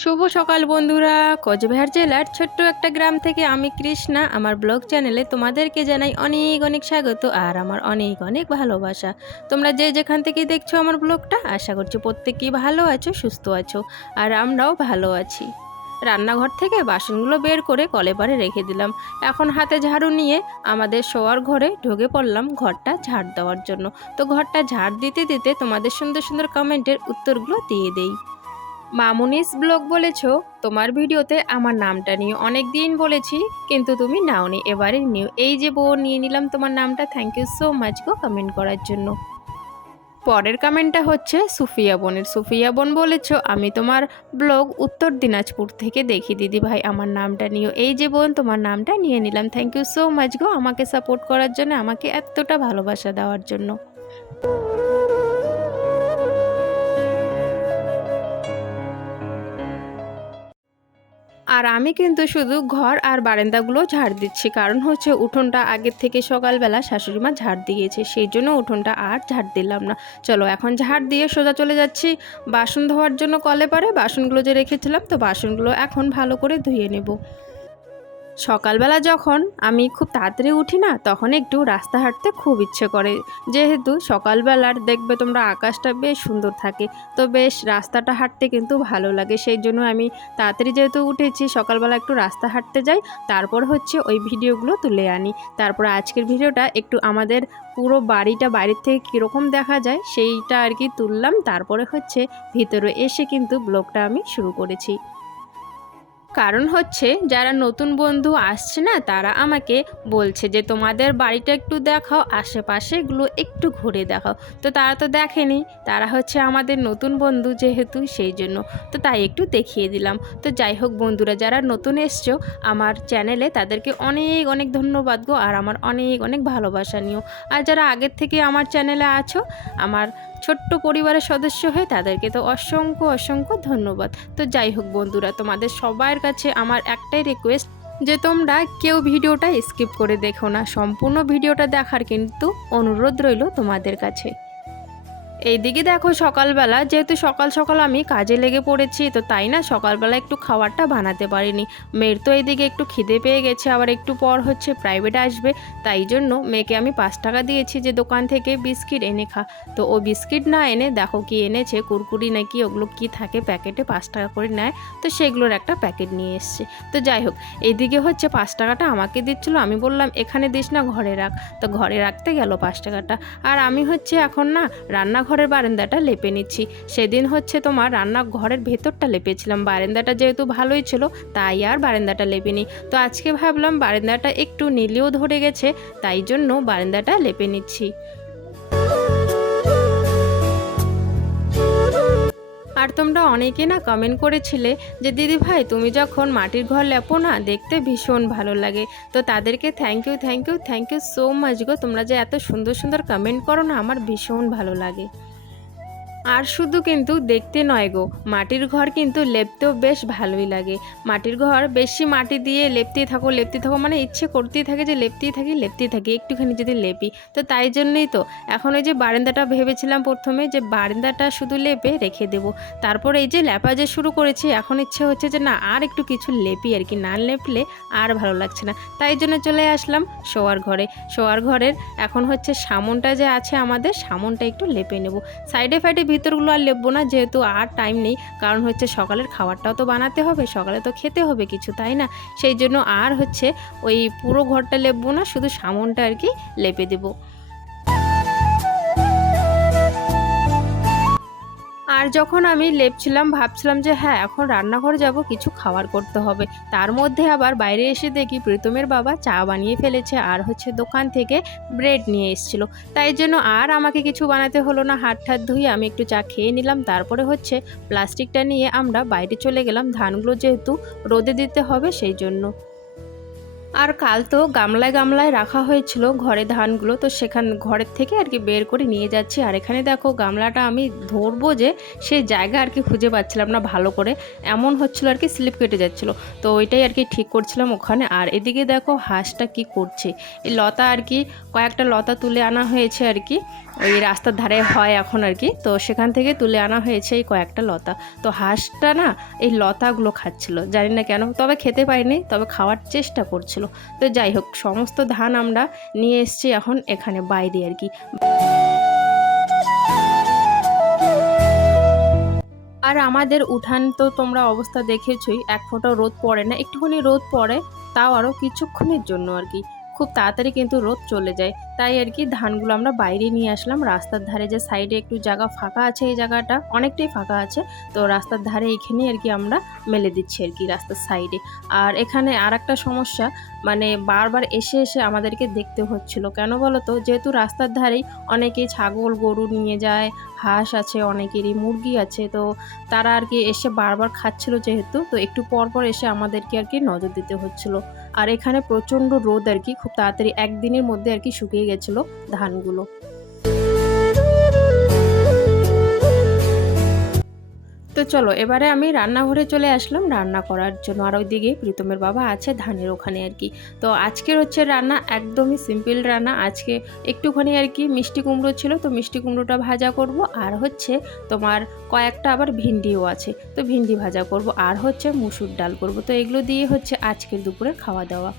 শুভ সকাল বন্ধুরা। কোচবিহার জেলার ছোট্ট একটা গ্রাম থেকে আমি কৃষ্ণা। আমার ব্লগ চ্যানেলে তোমাদেরকে জানাই অনেক অনেক স্বাগত আর আমার অনেক অনেক ভালোবাসা। তোমরা যে যেখান থেকে দেখছ আমার ব্লগটা, আশা করছি প্রত্যেকেই ভালো আছো, সুস্থ আছো আর আমরাও ভালো আছি। রান্নাঘর থেকে বাসনগুলো বের করে কলে পারে রেখে দিলাম। এখন হাতে ঝাড়ু নিয়ে আমাদের শোয়ার ঘরে ঢুকে পড়লাম ঘরটা ঝাড় দেওয়ার জন্য। তো ঘরটা ঝাড় দিতে দিতে তোমাদের সুন্দর সুন্দর কমেন্টের উত্তরগুলো দিয়ে দেই। মামুনিস ব্লগ বলেছ, তোমার ভিডিওতে আমার নামটা নিয়ে অনেক দিন বলেছি, কিন্তু তুমি নাওনি। এবারে নিও। এই যে বউ, নিয়ে নিলাম তোমার নামটা। থ্যাংক ইউ সো মাচ গো কমেন্ট করার জন্য। পরের কমেন্টটা হচ্ছে সুফিয়া বোনের। সুফিয়া বোন বলেছ, আমি তোমার ব্লগ উত্তর দিনাজপুর থেকে দেখি, দিদি ভাই, আমার নামটা নিও। এই যে বোন, তোমার নামটা নিয়ে নিলাম। থ্যাংক ইউ সো মাচ গো আমাকে সাপোর্ট করার জন্য, আমাকে এতটা ভালোবাসা দেওয়ার জন্য। আর আমি কিন্তু শুধু ঘর আর বারান্দাগুলো ঝাড় দিচ্ছি। কারণ হচ্ছে উঠোনটা আগের থেকে সকালবেলা শাশুড়ি মা ঝাড় দিয়েছে। সেই জন্য উঠোনটা আর ঝাড় দিলাম না। চলো এখন ঝাড় দিয়ে সোজা চলে যাচ্ছি। বাসন ধোয়ার জন্য কলে পারে বাসনগুলো যে রেখেছিলাম, তো বাসনগুলো এখন ভালো করে ধুয়ে নেব। সকালবেলা যখন আমি খুব তাড়াতাড়ি উঠি না, তখন একটু রাস্তা হাঁটতে খুব ইচ্ছে করে। যেহেতু সকালবেলার দেখবে তোমরা আকাশটা বেশ সুন্দর থাকে, তো বেশ রাস্তাটা হাঁটতে কিন্তু ভালো লাগে। সেই জন্য আমি তাড়াতাড়ি যেহেতু উঠেছি, সকালবেলা একটু রাস্তা হাঁটতে যাই, তারপর হচ্ছে ওই ভিডিওগুলো তুলে আনি। তারপর আজকের ভিডিওটা একটু আমাদের পুরো বাড়িটা বাইরের থেকে কীরকম দেখা যায়, সেইটা আর কি তুললাম। তারপরে হচ্ছে ভিতরে এসে কিন্তু ব্লগটা আমি শুরু করেছি। কারণ হচ্ছে, যারা নতুন বন্ধু আসছে না, তারা আমাকে বলছে যে, তোমাদের বাড়িটা একটু দেখাও আশেপাশেগুলো একটু ঘুরে দেখাও। তো তারা তো দেখেনি, তারা হচ্ছে আমাদের নতুন বন্ধু যেহেতু, সেই জন্য। তো তাই একটু দেখিয়ে দিলাম। তো যাই হোক বন্ধুরা, যারা নতুন এসছো, আমার চ্যানেলে তাদেরকে অনেক অনেক ধন্যবাদ গো, আর আমার অনেক অনেক ভালোবাসা নিও। আর যারা আগের থেকে আমার চ্যানেলে আছো, আমার ছোট্ট পরিবারের সদস্য হয়ে তাদেরকে তো অসংখ্য অসংখ্য ধন্যবাদ। তো যাই হোক বন্ধুরা, তোমাদের সবার কাছে আমার একটাই রিকোয়েস্ট যে তোমরা কেউ ভিডিওটা স্কিপ করে দেখো না। সম্পূর্ণ ভিডিওটা দেখার কিন্তু অনুরোধ রইল তোমাদের কাছে। এইদিকে দেখো সকালবেলা, যেহেতু সকাল সকাল আমি কাজে লেগে পড়েছি, তো তাই না সকালবেলা একটু খাবারটা বানাতে পারিনি। মেয়ের তো এইদিকে একটু খিদে পেয়ে গেছে, আবার একটু পর হচ্ছে প্রাইভেট আসবে, তাই জন্য মেয়েকে আমি পাঁচ টাকা দিয়েছি যে দোকান থেকে বিস্কিট এনে খা। তো ও বিস্কিট না এনে, দেখো কি এনেছে, কুরকুরি নাকি ওগুলো কি থাকে প্যাকেটে পাঁচ টাকা করে নেয়, তো সেগুলোর একটা প্যাকেট নিয়ে এসছে। তো যাই হোক, এইদিকে হচ্ছে পাঁচ টাকাটা আমাকে দিচ্ছিল, আমি বললাম, এখানে দিস না, ঘরে রাখ। তো ঘরে রাখতে গেল পাঁচ টাকাটা। আর আমি হচ্ছে এখন না রান্নাঘরের বারান্দাটা লেপে নিচ্ছি। সেদিন হচ্ছে তোমার রান্না ঘরের ভেতরটা লেপেছিলাম। বারান্দাটা যেহেতু ভালোই ছিল, তাই আর বারান্দাটা লেপেনি। তো আজকে ভাবলাম বারান্দাটা একটু নীলেও ধরে গেছে, তাই জন্য বারান্দাটা লেপে নিচ্ছি। আর তোমরা অনেকে না কমেন্ট করেছিলে যে, দিদি ভাই, তুমি যখন মাটির ঘর লেপো না, দেখতে ভীষণ ভালো লাগে। তো তাদেরকে thank you thank you thank you so much গো। তোমরা যে এত সুন্দর সুন্দর কমেন্ট করো না, আমার ভীষণ ভালো লাগে। আর শুধু কিন্তু দেখতে নয় গো, মাটির ঘর কিন্তু লেপতেও বেশ ভালোই লাগে। মাটির ঘর বেশি মাটি দিয়ে লেপতেই থাকো লেপতে থাকো মানে ইচ্ছে করতেই থাকে যে লেপতেই থাকি লেপতেই থাকি, একটুখানি যদি লেপি। তো তাই জন্যই তো এখন ওই যে বারান্দাটা ভেবেছিলাম প্রথমে যে বারান্দাটা শুধু লেপে রেখে দেব। তারপর এই যে লেপা যে শুরু করেছি, এখন ইচ্ছে হচ্ছে যে না, আর একটু কিছু লেপি আর কি, না লেপলে আর ভালো লাগছে না। তাই জন্য চলে আসলাম শোয়ার ঘরে। শোয়ার ঘরের এখন হচ্ছে সামনটা যে আছে আমাদের, সামনটা একটু লেপে নেব। সাইডে ফাইডে ভিতরগুলো আর লেপবো না, যেহেতু আর টাইম নেই। কারণ হচ্ছে সকালের খাবারটাও তো বানাতে হবে, সকালে তো খেতে হবে কিছু, তাই না? সেই জন্য আর হচ্ছে ওই পুরো ঘরটা লেপবো না, শুধু সামনটা আর কি লেপে দেবো। আর যখন আমি লেপছিলাম, ভাবছিলাম যে হ্যাঁ এখন রান্নাঘরে যাব, কিছু খাবার করতে হবে। তার মধ্যে আবার বাইরে এসে দেখি প্রীতমের বাবা চা বানিয়ে ফেলেছে আর হচ্ছে দোকান থেকে ব্রেড নিয়ে এসেছিল। তাই জন্য আর আমাকে কিছু বানাতে হলো না। হাত ঠাত ধুয়ে আমি একটু চা খেয়ে নিলাম। তারপরে হচ্ছে প্লাস্টিকটা নিয়ে আমরা বাইরে চলে গেলাম। ধানগুলো যেহেতু রোদে দিতে হবে, সেই জন্য। আর কাল তো গামলায় গামলায় রাখা হয়েছিল ঘরে ধানগুলো, তো সেখান ঘরের থেকে আর কি বের করে নিয়ে যাচ্ছি। আর এখানে দেখো গামলাটা আমি ধরবো যে সেই জায়গা আর কি খুঁজে পাচ্ছিলাম না ভালো করে। এমন হচ্ছিল আর কি স্লিপ কেটে যাচ্ছিল। তো ওইটাই আর কি ঠিক করছিলাম ওখানে। আর এদিকে দেখো হাঁসটা কি করছে। এই লতা আর কি কয়েকটা লতা তুলে আনা হয়েছে আর কি। ওই রাস্তার ধারে হয় এখন আর কি। তো সেখান থেকে তুলে আনা হয়েছে এই কয়েকটা লতা। তো হাঁসটা না এই লতাগুলো খাচ্ছিল। জানি না কেন, তবে খেতে পাইনি তবে খাওয়ার চেষ্টা করছিল। তো যাই হোক, সমস্ত ধান আমরা নিয়ে এসছি এখন এখানে বাইরে আর কি। আর আমাদের উঠান তো তোমরা অবস্থা দেখেছই, এক ফোঁটা রোদ পড়ে না। একটুখানি রোদ পড়ে, তাও আরও কিছুক্ষণের জন্য আর কি। খুব তাড়াতাড়ি কিন্তু রোদ চলে যায়। তাই আর কি ধানগুলো আমরা বাইরে নিয়ে আসলাম। রাস্তার ধারে যে সাইডে একটু জায়গা ফাঁকা আছে এই জায়গাটা, অনেকটাই ফাঁকা আছে। তো রাস্তার ধারে এইখানেই আর কি আমরা মেলে দিচ্ছি আর কি রাস্তার সাইডে আর এখানে আর একটা সমস্যা মানে বারবার এসে এসে আমাদেরকে দেখতে হচ্ছিল। কেন বলো তো যেহেতু রাস্তার ধারেই অনেকেই ছাগল, গরু নিয়ে যায়, হাঁস আছে, অনেকেরই মুরগি আছে। তো তারা আর কি এসে বারবার খাচ্ছিল যেহেতু, তো একটু পর পর এসে আমাদেরকে আর কি নজর দিতে হচ্ছিল। আর এখানে প্রচণ্ড রোদ আর কি, খুব তাড়াতাড়ি একদিনের মধ্যে আর কি শুকিয়ে গেছিল ধানগুলো। তো চলো, এবারে আমি রান্নাঘরে চলে আসলাম রান্না করার জন্য। আর ওইদিকে প্রীতমের বাবা আছে ধানের ওখানে আর কি। তো আজকের হচ্ছে রান্না একদমই সিম্পল রান্না। আজকে একটুখানি আর কি মিষ্টি কুমড়ো ছিল, তো মিষ্টি কুমড়োটা ভাজা করব। আর হচ্ছে তোমার কয়েকটা আবার ভিন্ডিও আছে, তো ভিন্ডি ভাজা করব। আর হচ্ছে মুসুর ডাল করব। তো এগুলো দিয়ে হচ্ছে আজকের দুপুরে খাওয়া দাওয়া।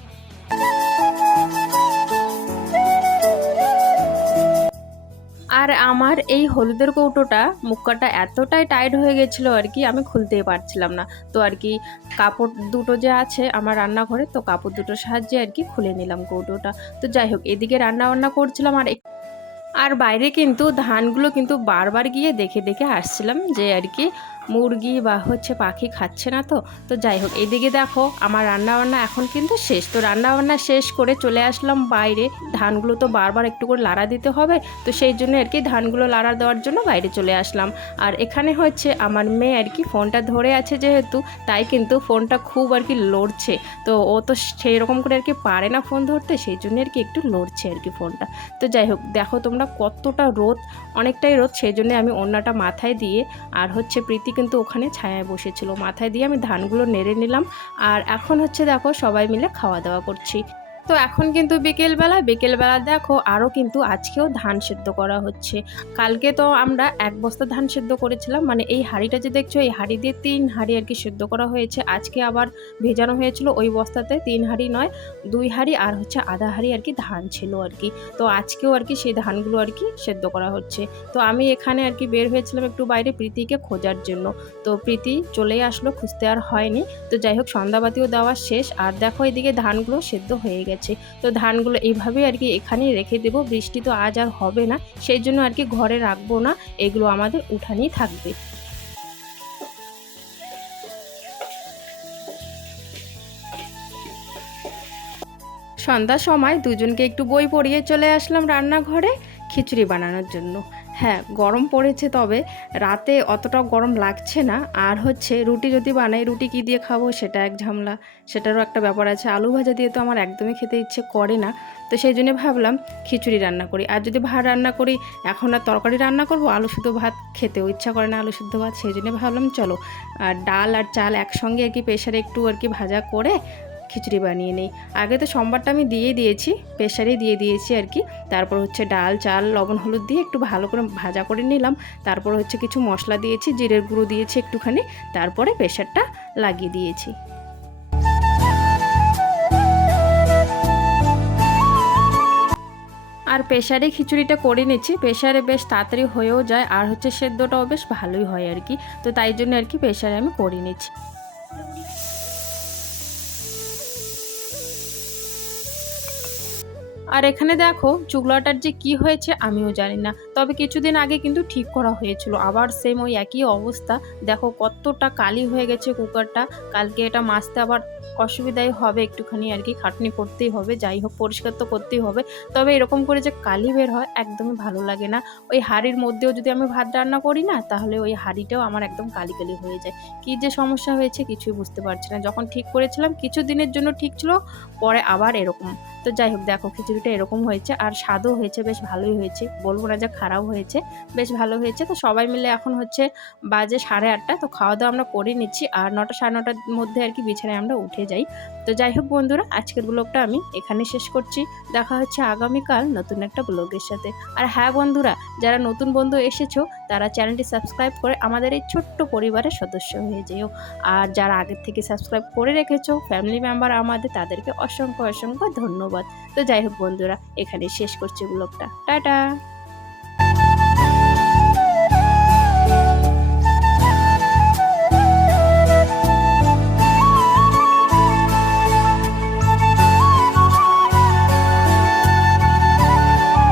আর আমার এই হলুদের কৌটোটা মুখটা এতটাই টাইট হয়ে গেছিল আর কি, আমি খুলতেই পারছিলাম না। তো আর কি কাপড় দুটো যে আছে আমার রান্নাঘরে, তো কাপড় দুটোর সাহায্যে আর কি খুলে নিলাম কৌটোটা। তো যাই হোক, এদিকে রান্না বান্না করছিলাম আর আর বাইরে কিন্তু ধানগুলো কিন্তু বারবার গিয়ে দেখে দেখে আসছিলাম যে আর কি মুরগি বা হচ্ছে পাখি খাচ্ছে না তো তো যাই হোক, এদিকে দেখো আমার রান্নাবান্না এখন কিন্তু শেষ। তো রান্নাবান্না শেষ করে চলে আসলাম বাইরে। ধানগুলো তো বারবার একটু করে লাড়া দিতে হবে, তো সেই জন্য আর কি ধানগুলো লাড়া দেওয়ার জন্য বাইরে চলে আসলাম। আর এখানে হচ্ছে আমার মেয়ে আর কি ফোনটা ধরে আছে যেহেতু, তাই কিন্তু ফোনটা খুব আর কি লড়ছে। তো ও তো সেই রকম করে আর কি পারে না ফোন ধরতে, সেই জন্য আর কি একটু লড়ছে আর কি ফোনটা। তো যাই হোক, দেখো তোমরা কতটা রোদ, অনেকটাই রোদ, সেই জন্য আমি অন্যটা মাথায় দিয়ে, আর হচ্ছে প্রীতি কিন্তু ওখানে ছায়ায় বসেছিল। মাথায় দিয়ে আমি ধানগুলো নেড়ে নিলাম। আর এখন হচ্ছে দেখো সবাই মিলে খাওয়া দাওয়া করছি। তো এখন কিন্তু বিকেলবেলা বিকেলবেলা দেখো আরও কিন্তু আজকেও ধান সেদ্ধ করা হচ্ছে। কালকে তো আমরা এক বস্তা ধান সেদ্ধ করেছিলাম মানে এই হাঁড়িটা যে দেখছ, এই হাঁড়ি দিয়ে তিন হাঁড়ি আর কি সেদ্ধ করা হয়েছে। আজকে আবার ভেজানো হয়েছিল ওই বস্তাতে, তিন হাঁড়ি নয়, দুই হাঁড়ি আর হচ্ছে আধা হাঁড়ি আর কি ধান ছিল আর কি। তো আজকেও আর কি সেই ধানগুলো আর কি সেদ্ধ করা হচ্ছে। তো আমি এখানে আর কি বের হয়েছিলাম একটু বাইরে প্রীতিকে খোঁজার জন্য। তো প্রীতি চলেই আসলো, খুঁজতে আর হয়নি। তো যাই হোক, সন্ধ্যাবাতিও দেওয়া শেষ। আর দেখো এদিকে ধানগুলো সেদ্ধ হয়ে গেছে। তো ধানগুলো এইভাবেই আর কি এখানেই রেখে দেবো। বৃষ্টি তো আজ আর হবে না, সেই জন্য আর কি ঘরে রাখব না। এগুলো আমাদের উঠানেই থাকবে। সন্ধ্যার সময় দুজনকে একটু বই পড়িয়ে চলে আসলাম রান্নাঘরে, খিচুড়ি বানানোর জন্য। হ্যাঁ গরম পড়েছে তবে রাতে অতটা গরম লাগছে না। আর হচ্ছে রুটি যদি বানাই, রুটি কী দিয়ে খাব সেটা এক ঝামলা। সেটারও একটা ব্যাপার আছে। আলু ভাজা দিয়ে তো আমার একদমই খেতে ইচ্ছে করে না। তো সেই জন্য ভাবলাম খিচুড়ি রান্না করি। আর যদি ভাত রান্না করি, এখন আর তরকারি রান্না করব, আলু শুদ্ধ ভাত খেতেও ইচ্ছা করে না আলু শুদ্ধ ভাত। সেই জন্য ভাবলাম চলো আর ডাল আর চাল একসঙ্গে আর কি প্রেশারে একটু আর কি ভাজা করে খিচুড়ি বানিয়ে নিই। আগে তো সোমবারটা আমি দিয়ে দিয়েছি প্রেশারে দিয়ে দিয়েছি আর কি। তারপর হচ্ছে ডাল, চাল, লবণ, হলুদ দিয়ে একটু ভালো করে ভাজা করে নিলাম। তারপর হচ্ছে কিছু মশলা দিয়েছি, জিরের গুঁড়ো দিয়েছি একটুখানি। তারপরে প্রেশারটা লাগিয়ে দিয়েছি। আর প্রেশারে খিচুড়িটা করে নিচ্ছি। প্রেশারে বেশ তাড়াতাড়ি হয়েও যায়, আর হচ্ছে সেদ্ধটাও বেশ ভালোই হয় আর কি। তো তাই জন্য আর কি প্রেশারে আমি করে নিচ্ছি। আর এখানে দেখো, চুগলাটার যে কি হয়েছে আমিও জানি না। তবে কিছুদিন আগে কিন্তু ঠিক করা হয়েছিল। আবার সেম ওই একই অবস্থা। দেখো কতটা কালি হয়ে গেছে কুকারটা কালকে এটা মাছতে আবার অসুবিধাই হবে একটুখানি আর কি, খাটনি করতেই হবে, যাই হোক পরিষ্কার তো করতেই হবে। তবে এরকম করে যে কালি বের হয় একদমই ভালো লাগে না। ওই হাঁড়ির মধ্যেও যদি আমি ভাত রান্না করি না, তাহলে ওই হাঁড়িটাও আমার একদম কালি কালি হয়ে যায়। কী যে সমস্যা হয়েছে কিছুই বুঝতে পারছি না। যখন ঠিক করেছিলাম, কিছু দিনের জন্য ঠিক ছিল, পরে আবার এরকম। তো যাই হোক, দেখো খিচুড়িটা এরকম হয়েছে, আর স্বাদও হয়েছে, বেশ ভালোই হয়েছে। বলব না যে খারাপ হয়েছে, বেশ ভালো হয়েছে। তো সবাই মিলে এখন হচ্ছে বাজে সাড়ে আটটা, তো খাওয়া দাওয়া আমরা করে নিচ্ছি। আর নটা সাড়ে নটার মধ্যে আর কি বিছানায় আমরা উঠে যাই। তো যাই হোক বন্ধুরা, আজকের ব্লগটা আমি এখানে শেষ করছি। দেখা হচ্ছে আগামীকাল নতুন একটা ব্লগের সাথে। আর হ্যাঁ বন্ধুরা, যারা নতুন বন্ধু এসেছ, তারা চ্যানেলটি সাবস্ক্রাইব করে আমাদের এই ছোট্ট পরিবারের সদস্য হয়ে যেও। আর যারা আগের থেকে সাবস্ক্রাইব করে রেখেছো ফ্যামিলি মেম্বার আমাদের, তাদেরকে অসংখ্য অসংখ্য ধন্যবাদ। তো যাই হোক বন্ধুরা এখানে শেষ করছি ব্লগটা। টাটা!